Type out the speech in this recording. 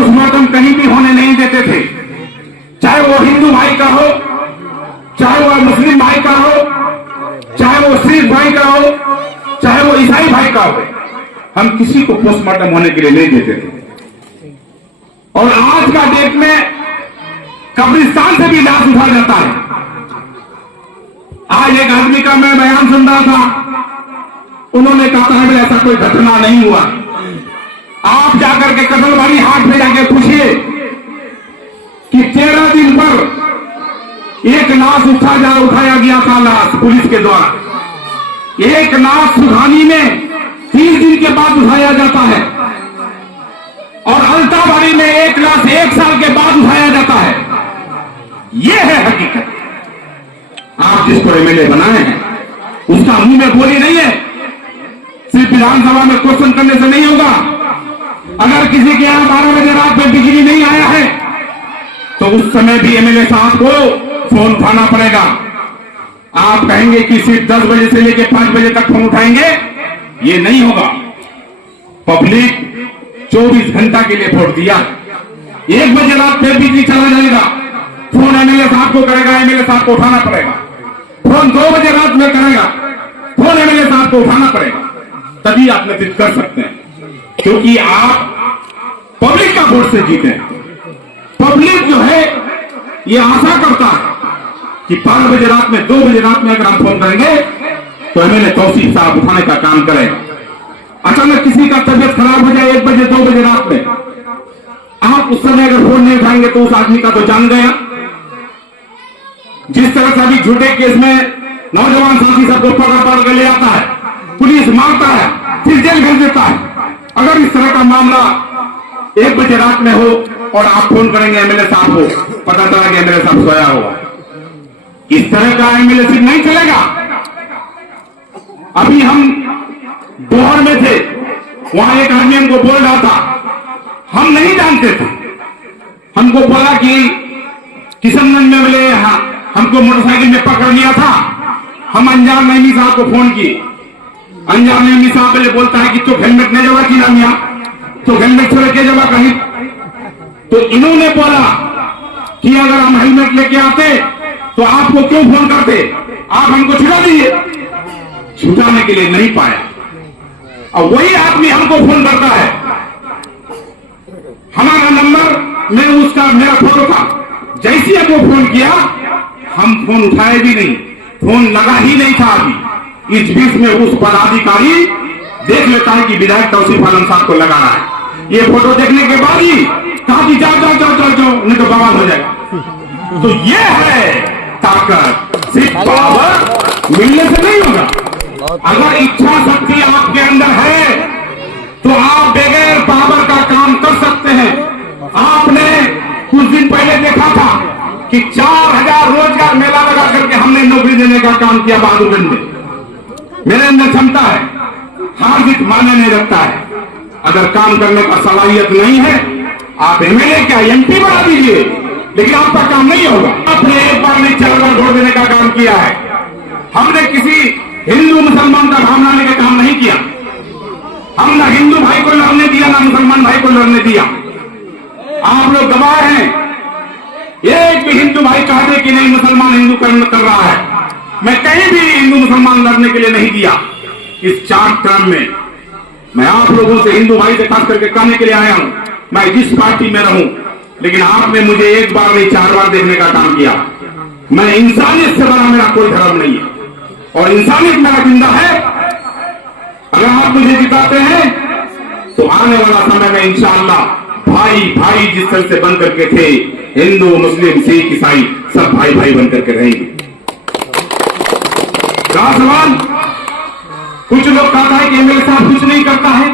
Postmortem कहीं भी होने नहीं देते थे, चाहे वो हिंदू भाई का हो, चाहे वो मुस्लिम भाई का हो, चाहे वो सिख भाई का हो, चाहे वो ईसाई भाई का हो, हम किसी को पोस्टमार्टम होने के लिए नहीं देते थे। और आज का डेट में कब्रिस्तान से भी लाश उठा जाता है। आज एक आदमी का मैं बयान सुन रहा था, उन्होंने कहा है ऐसा कोई घटना नहीं हुआ। आप जाकर के कटलवाड़ी हाट में जाके पूछिए कि 13 दिन पर एक लाश उठाया गया था, लाश पुलिस के द्वारा। एक लाश सुधानी में 30 दिन के बाद उठाया जाता है, और अल्ताबाड़ी में एक लाश 1 साल के बाद उठाया जाता है। यह है हकीकत। आप जिसको एमएलए बनाए हैं उसका मुंह में बोली नहीं है, सिर्फ विधानसभा में क्वेश्चन करने से नहीं होगा। अगर किसी के यहां 12 बजे रात में बिजली नहीं आया है तो उस समय भी एमएलए साहब को फोन उठाना पड़ेगा। आप कहेंगे कि सिर्फ 10 बजे से लेकर 5 बजे तक फोन उठाएंगे, ये नहीं होगा। पब्लिक 24 घंटा के लिए वोट दिया, 1 बजे रात में बिजली चला जाएगा, फोन एमएलए साहब को करेगा, एमएलए साहब को उठाना पड़ेगा। फोन 2 बजे रात में करेगा, फोन एमएलए साहब को उठाना पड़ेगा, तभी आप नेतृत्व कर सकते हैं। क्योंकि आप पब्लिक का वोट से जीते हैं। पब्लिक जो है ये आशा करता है कि 12 बजे रात में, 2 बजे रात में अगर हम फोन करेंगे तो एमएलए तौसीफ साहब उठाने का काम करेगा। अचानक किसी का तबियत खराब हो जाए 1 बजे 2 बजे रात में, आप उस समय अगर फोन नहीं उठाएंगे तो उस आदमी का तो जान गया। जिस तरह से अभी झूठे केस में नौजवान साथी सबको पकड़ के ले आता है, पुलिस मारता है, फिर जेल भेज देता है। अगर इस तरह का मामला 1 बजे रात में हो और आप फोन करेंगे एमएलए साहब को, पता चला कि एमएलए साहब सोया होगा, इस तरह का एमएलए सिर्फ नहीं चलेगा। अभी हम दोहर में थे, वहां एक आदमी हमको बोल रहा था, हम नहीं जानते थे, हमको बोला कि किशनगंज में बोले हमको मोटरसाइकिल में पकड़ लिया था। हम अनजान नईमी साहब को फोन किए, अनजान नईमी साहब पहले बोलता है कि तो हेलमेट नहीं जमा की नामिया, तो हेलमेट छोड़ के जमा कहीं। तो इन्होंने बोला कि अगर हम हेलमेट लेके आते तो आपको क्यों फोन करते, आप हमको छुड़ा दीजिए। छुटाने के लिए नहीं पाया, और वही आदमी हमको फोन करता है, हमारा नंबर में उसका मेरा फोटो था। जैसे हमको फोन किया, हम फोन उठाए भी नहीं, फोन लगा ही नहीं था। अभी इस बीच में उस पदाधिकारी देख लेता है कि विधायक तौसीफ आलम साहब को लगा रहा है। ये फोटो देखने के बाद ही कहा कि जाओ जाओ जाओ जाओ जाओ, नहीं तो बवाल हो जाएगा। तो ये है ताकत, सिर्फ पावर मिलने से नहीं होगा। अगर इच्छा शक्ति आपके अंदर है तो आप बगैर पावर का काम कर सकते हैं। आपने कुछ दिन पहले देखा था कि 4000 रोजगार मेला लगा करके हमने नौकरी देने का काम किया बहादुरगंज में। मेरे अंदर क्षमता है, हार जीत मायने नहीं रखता है। अगर काम करने का सलाहियत नहीं है, आप एमएलए क्या एमपी बना दीजिए, लेकिन आपका काम नहीं होगा। आपने एक बार नहीं 4 बार वोट देने का काम किया है। हमने किसी हिंदू मुसलमान का भाव लाने का काम नहीं किया। हम ना हिंदू भाई को लड़ने दिया, ना मुसलमान भाई को लड़ने दिया। आप लोग गवाह हैं, एक भी हिंदू भाई चाहते कि नहीं मुसलमान हिंदू कर रहा है। मैं कहीं भी हिंदू मुसलमान लड़ने के लिए नहीं दिया। इस 4 टर्म में मैं आप लोगों से, हिंदू भाई से खास करके कहने के लिए आया हूं, मैं जिस पार्टी में रहूं, लेकिन आपने मुझे 1 बार नहीं 4 बार देखने का काम किया। मैं इंसानियत से बड़ा मेरा कोई धर्म नहीं है, और इंसानियत मेरा जिंदा है। अगर आप मुझे जिताते हैं तो आने वाला समय में इंशाअल्लाह भाई भाई जिस तरह से बन करके थे, हिंदू मुस्लिम सिख ईसाई सब भाई भाई बन करके रहेंगे। क्या सवाल? कुछ लोग कहता है कि एमएलए साहब कुछ नहीं करता है।